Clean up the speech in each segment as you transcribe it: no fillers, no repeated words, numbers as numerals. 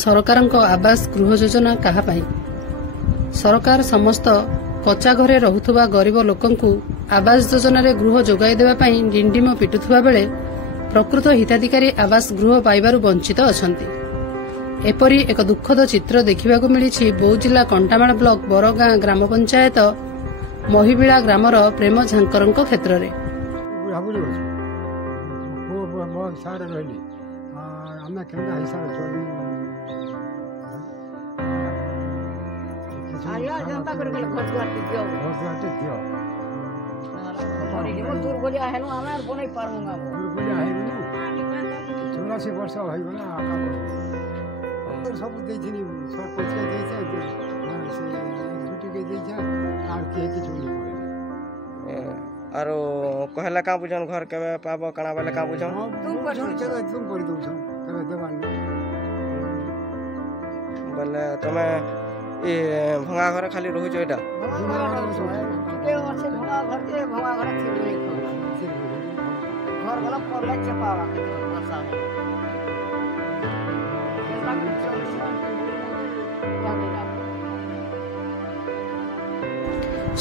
ସରକାରଙ୍କ ଆବାସ ଗୃହ ଯୋଜନା କାହା ପାଇଁ? ସରକାର ସମସ୍ତ କଚା ଘରେ ରହୁଥିବା ଗରିବ ଲୋକଙ୍କୁ ଆବାସ ଯୋଜନାରେ ଗୃହ ଯୋଗାଇ ଦେବା ପାଇଁ ଡିଣ୍ଡିମ ପିଟୁଥିବା ବେଳେ ପ୍ରକୃତ ହିତାଧିକାରୀ ଆବାସ ଗୃହ ପାଇବାରୁ ବଞ୍ଚିତ ଅଛନ୍ତି। ଏପରି ଏକ ଦୁଃଖଦ ଚିତ୍ର ଦେଖିବାକୁ ମିଳିଛି ବୌଦ୍ଧ ଜିଲ୍ଲା କଣ୍ଟାମାଳ ବ୍ଲକ ବରଗାଁ ଗ୍ରାମ ପଞ୍ଚାୟତ ମହିବିଳା ଗ୍ରାମର ପ୍ରେମ ଝାଙ୍କରଙ୍କ କ୍ଷେତ୍ରରେ। सब आरो कहला का बुझन घर के पाबो काना बेले का बुझन तुम कर दउछन करे देवानी बोले तमे ए भंगा घर खाली रहू छ एटा के আছে भंगा घर के भंगा घर थिले घर वाला परले चपावा बसा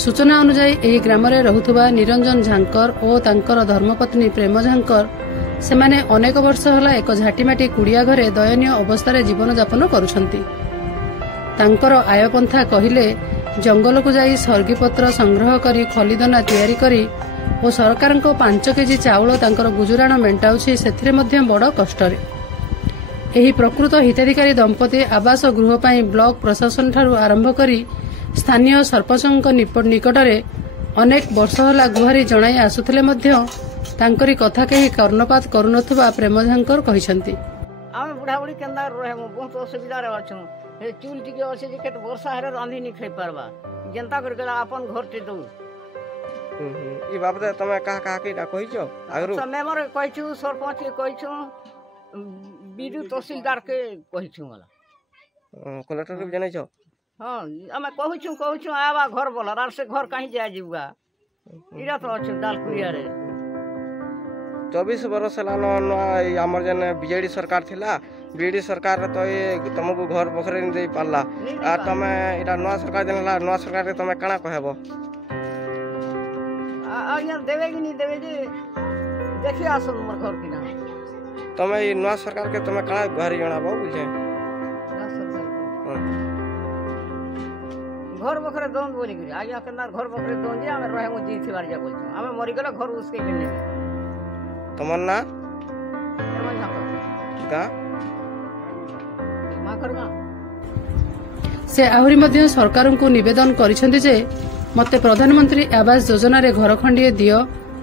सूचना अनुसार ଏହି ଗ୍ରାମରେ ରହୁଥିବା ନିରଞ୍ଜନ ଝାଙ୍କର ଓ ତାଙ୍କର ଧର୍ମପତ୍ନୀ ପ୍ରେମ ଝାଙ୍କର ସେମାନେ ଅନେକ ବର୍ଷ ହେଲା ଏକ ଝାଟିମାଟି କୁଡ଼ିଆ ଘରେ ଦୟନୀୟ ଅବସ୍ଥାରେ ଜୀବନଯାପନ କରୁଛନ୍ତି। ତାଙ୍କର ଆୟପନ୍ଥା କହିଲେ ଜଙ୍ଗଲକୁ ଯାଇ ସର୍ଗୀପତ୍ର ସଂଗ୍ରହ କରି ଖଲିଦନା ତିଆରି କରି ଓ ସରକାରଙ୍କ 5 କେଜି ଚାଉଳ ତାଙ୍କର ଗୁଜୁରାଣ ମେଣ୍ଟାଉଛି, ସେଥିରେ ମଧ୍ୟ ବଡ଼ କଷ୍ଟରେ। ଏହି ପ୍ରକୃତ ହିତାଧିକାରୀ ଦମ୍ପତି ଆବାସ ଗୃହ ପାଇଁ ବ୍ଲକ ପ୍ରଶାସନଠାରୁ ଆରମ୍ଭ କରି ସ୍ଥାନୀୟ ସରପଞ୍ଚଙ୍କ ନିକଟରେ ଅନେକ ବର୍ଷ ହେଲା ଗୁହାରି ଜଣାଇ ଆସୁଥିଲେ ମଧ୍ୟ ତାଙ୍କରି କଥା କେହି କର୍ଣ୍ଣପାତ କରୁନଥିବା ପ୍ରେମ ଝାଙ୍କର କହିଛନ୍ତି। ଆମେ ବୁଢ଼ାବୁଢ଼ୀ କେନ୍ତା ରହିମୁ, ବହୁତ ଅସୁବିଧାରେ ଅଛୁ। ଚୁଲ ଟିକେ ଅଛି ଯେ କେତେ ବର୍ଷା ହେଲେ ରାନ୍ଧି ନି ଖାଇ ପାରବା, ଯେନ୍ତା କରି ଆପନ ଘରଟେ ଦଉ। ଇ ବାବଦେ ତମେ କାହା କିଟା କହିଛ? ଆଗରୁ ମେମ୍ବର କହିଛୁ, ସରପଞ୍ଚ କେ କହିଛୁ, ବିଡୁ ତହସିଲଦାर के କହିଛୁ, मला कलेक्टर के जनै छ। हां ଆମେ कहूछु आवा घर बोला आर से घर कहीं जाय जीवा इरा तो अछि दालकुरिया रे 24 वर्ष लानो हमर जन बीजेडी सरकार थिला। बीजेडी सरकार तो ये तुमको घर बखरे नहीं दे पाला आ तमे इटा नवा सरकार देला, नवा सरकार के तमे काना कहबो? आ यार देवे कि नहीं देवे जी देखि आसन मोर घर किना तमे ई नवा सरकार के तमे काना घर जणाबो बुझे? घर बखरे दोन बोली करी आगे केना घर बखरे दोन जे हम रहे मो जी थिवार जा बोलछु हम मरि गेला घर उसके किने तमन्ना का मा करगा से आहुरी मध्य सरकारଙ୍କୁ निवेदन କରିଛନ୍ତି ଯେ मते प्रधानमंत्री आवास योजना रे घर खंडिए दियो,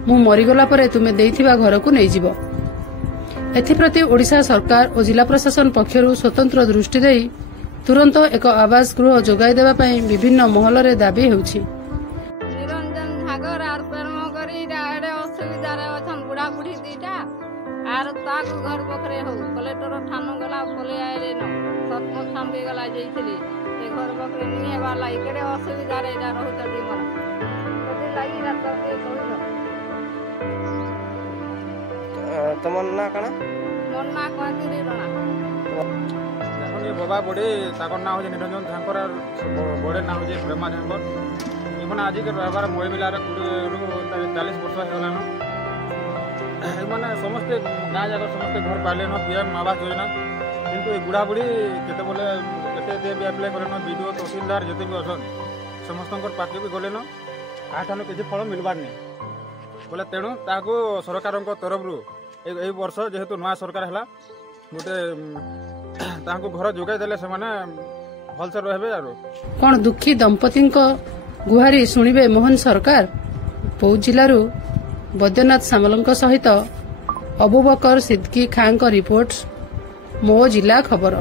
मु मरिगला परे तुमे देइथिबा घरକୁ नेइजिबो। एथिप्रति ओडिशा सरकार और जिला प्रशासन पक्षरु स्वतंत्र दृष्टि देई तुरंत एक आवास गृह जोगाई देबा पई विभिन्न महल रे दाबी हेउछि। निरंजन झागर आर परम करी डाडे असुविधा रे अछन बुढ़ा बुढ़ी दीटा आर ताकू घर बखरे हो कलेक्टर थानो गला बोले आइले न सरपंच थान के गला जइथिली से घर बखरे नहीं हेबा लाई केडे असुविधा रे जा रहू तदी मन तदी लाई रात के कहिलो तमन्ना काना मन्ना कहती रणा बाबा बड़े ताकर ना हो निरंजन झांकर बड़े ना हो प्रेमा झांकर इमने आज के रहबार महिला 40 वर्ष होलान मैंने समस्ते गाँ जाकर समस्ते घर पाइले न पीएम आवास योजना किंतु ये बुढ़ा बुढ़ी केते बोले केते भी अप्लाई करे न वीडियो तहसीलदार जते भी अछन समस्त पाखे भी गले न आठानु किसी फल मिलबार नहीं बोले तेणु ताको सरकार तरफ ए वर्ष जेहेतु नया सरकार है गोटे ताको घर जोगाई देले से माने भल से रहबे। आरो कोन दुखी दंपति गुहारी सुनिबे मोहन सरकार। बौद्ध जिल्लारू बैद्यनाथ सामलଙ୍କ सहित अबू बकर सिद्दीकी खां रिपोर्ट, मो जिला खबर।